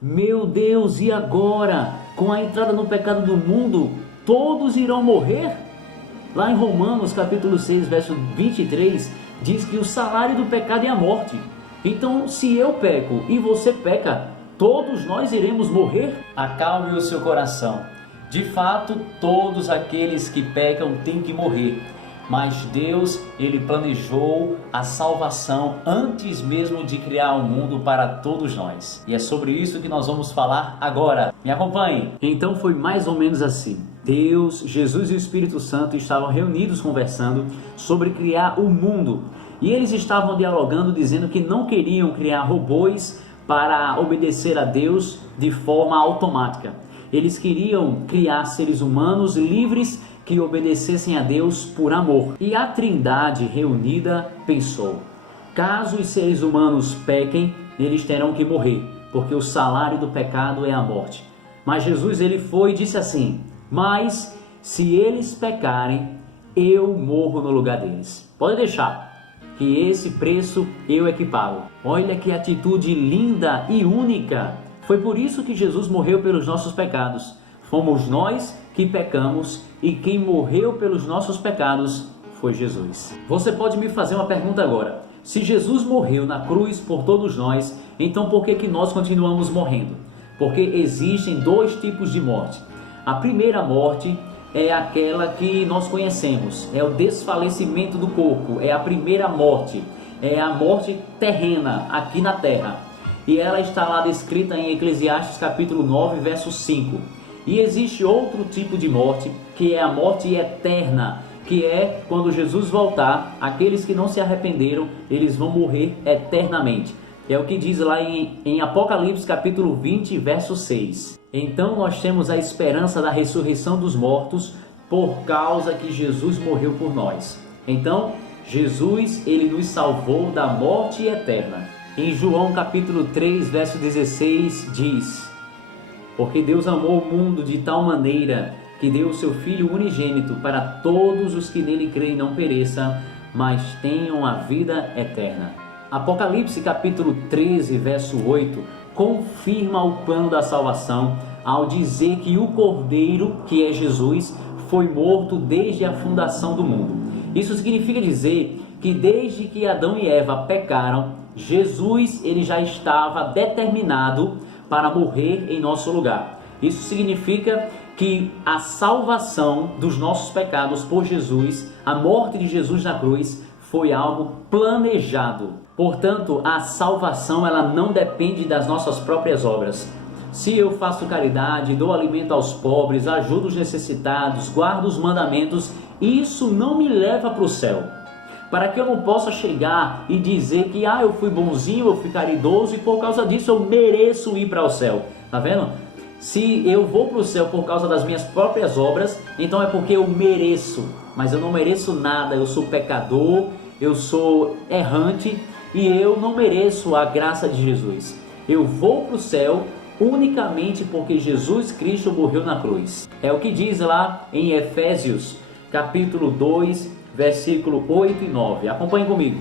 Meu Deus, e agora? Com a entrada no pecado do mundo, todos irão morrer? Lá em Romanos capítulo 6, verso 23, diz que o salário do pecado é a morte. Então, se eu peco e você peca, todos nós iremos morrer? Acalme o seu coração. De fato, todos aqueles que pecam têm que morrer. Mas Deus, Ele planejou a salvação antes mesmo de criar o mundo para todos nós. E é sobre isso que nós vamos falar agora. Me acompanhe! Então foi mais ou menos assim. Deus, Jesus e o Espírito Santo estavam reunidos conversando sobre criar o mundo. E eles estavam dialogando, dizendo que não queriam criar robôs para obedecer a Deus de forma automática. Eles queriam criar seres humanos livres que obedecessem a Deus por amor. E a Trindade reunida pensou: caso os seres humanos pequem, eles terão que morrer, porque o salário do pecado é a morte. Mas Jesus ele foi e disse assim: mas se eles pecarem, eu morro no lugar deles. Pode deixar, que esse preço eu é que pago. Olha que atitude linda e única. Foi por isso que Jesus morreu pelos nossos pecados. Fomos nós que pecamos e quem morreu pelos nossos pecados foi Jesus. Você pode me fazer uma pergunta agora. Se Jesus morreu na cruz por todos nós, então por que nós continuamos morrendo? Porque existem dois tipos de morte. A primeira morte é aquela que nós conhecemos, é o desfalecimento do corpo, é a primeira morte, é a morte terrena aqui na terra. E ela está lá descrita em Eclesiastes capítulo 9, verso 5. E existe outro tipo de morte, que é a morte eterna, que é quando Jesus voltar, aqueles que não se arrependeram, eles vão morrer eternamente. É o que diz lá em Apocalipse capítulo 20, verso 6. Então nós temos a esperança da ressurreição dos mortos por causa que Jesus morreu por nós. Então, Jesus, ele nos salvou da morte eterna. Em João capítulo 3, verso 16, diz: porque Deus amou o mundo de tal maneira que deu o seu Filho unigênito para todos os que nele creem não pereçam, mas tenham a vida eterna. Apocalipse capítulo 13, verso 8, confirma o plano da salvação ao dizer que o Cordeiro, que é Jesus, foi morto desde a fundação do mundo. Isso significa dizer que desde que Adão e Eva pecaram, Jesus ele já estava determinado para morrer em nosso lugar. Isso significa que a salvação dos nossos pecados por Jesus, a morte de Jesus na cruz, foi algo planejado. Portanto, a salvação ela não depende das nossas próprias obras. Se eu faço caridade, dou alimento aos pobres, ajudo os necessitados, guardo os mandamentos, isso não me leva para o céu. Para que eu não possa chegar e dizer que eu fui bonzinho, eu fui caridoso e por causa disso eu mereço ir para o céu. Tá vendo? Se eu vou para o céu por causa das minhas próprias obras, então é porque eu mereço. Mas eu não mereço nada, eu sou pecador, eu sou errante e eu não mereço a graça de Jesus. Eu vou para o céu unicamente porque Jesus Cristo morreu na cruz. É o que diz lá em Efésios capítulo 2, versículo 8 e 9. Acompanhe comigo.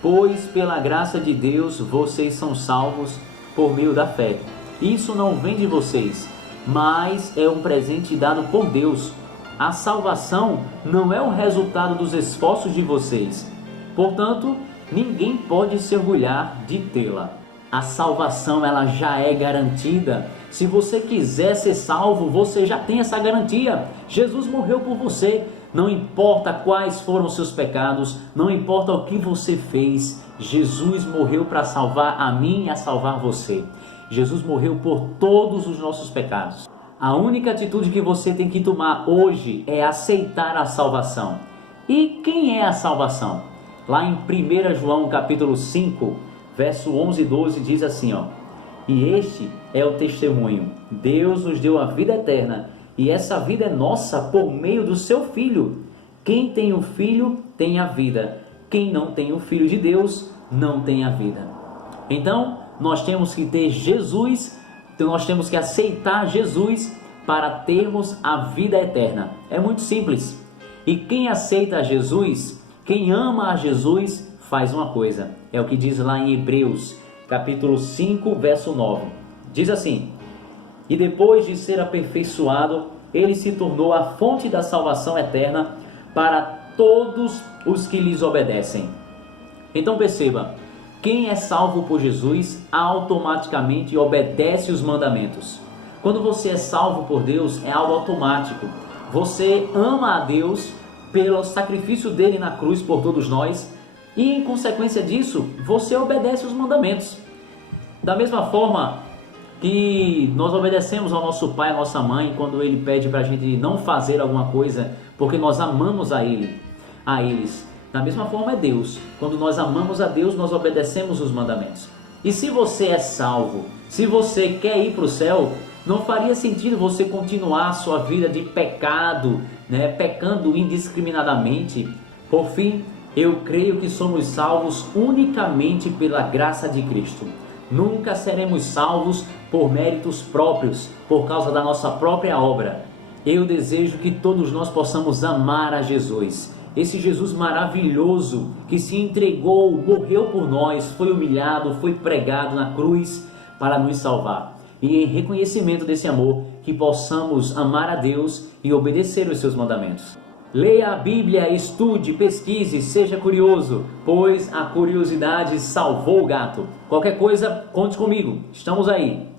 Pois pela graça de Deus vocês são salvos por meio da fé. Isso não vem de vocês, mas é um presente dado por Deus. A salvação não é o resultado dos esforços de vocês. Portanto, ninguém pode se orgulhar de tê-la. A salvação ela já é garantida. Se você quiser ser salvo, você já tem essa garantia. Jesus morreu por você. Não importa quais foram os seus pecados, não importa o que você fez, Jesus morreu para salvar a mim e a salvar você. Jesus morreu por todos os nossos pecados. A única atitude que você tem que tomar hoje é aceitar a salvação. E quem é a salvação? Lá em 1 João capítulo 5, verso 11 e 12 diz assim, e este é o testemunho, Deus nos deu a vida eterna, e essa vida é nossa por meio do seu Filho. Quem tem o Filho tem a vida. Quem não tem o Filho de Deus não tem a vida. Então, nós temos que ter Jesus, nós temos que aceitar Jesus para termos a vida eterna. É muito simples. E quem aceita Jesus, quem ama a Jesus, faz uma coisa. É o que diz lá em Hebreus, capítulo 5, verso 9. Diz assim: e depois de ser aperfeiçoado, ele se tornou a fonte da salvação eterna para todos os que lhes obedecem. Então perceba, quem é salvo por Jesus automaticamente obedece os mandamentos. Quando você é salvo por Deus, é algo automático. Você ama a Deus pelo sacrifício dele na cruz por todos nós e, em consequência disso, você obedece os mandamentos. Da mesma forma que nós obedecemos ao nosso pai, à nossa mãe, quando ele pede para a gente não fazer alguma coisa porque nós amamos a eles. Da mesma forma é Deus. Quando nós amamos a Deus, nós obedecemos os mandamentos. E se você é salvo, se você quer ir para o céu, não faria sentido você continuar a sua vida de pecado, pecando indiscriminadamente. Por fim, eu creio que somos salvos unicamente pela graça de Cristo. Nunca seremos salvos por méritos próprios, por causa da nossa própria obra. Eu desejo que todos nós possamos amar a Jesus. Esse Jesus maravilhoso que se entregou, morreu por nós, foi humilhado, foi pregado na cruz para nos salvar. E em reconhecimento desse amor, que possamos amar a Deus e obedecer os seus mandamentos. Leia a Bíblia, estude, pesquise, seja curioso, pois a curiosidade salvou o gato. Qualquer coisa, conte comigo. Estamos aí.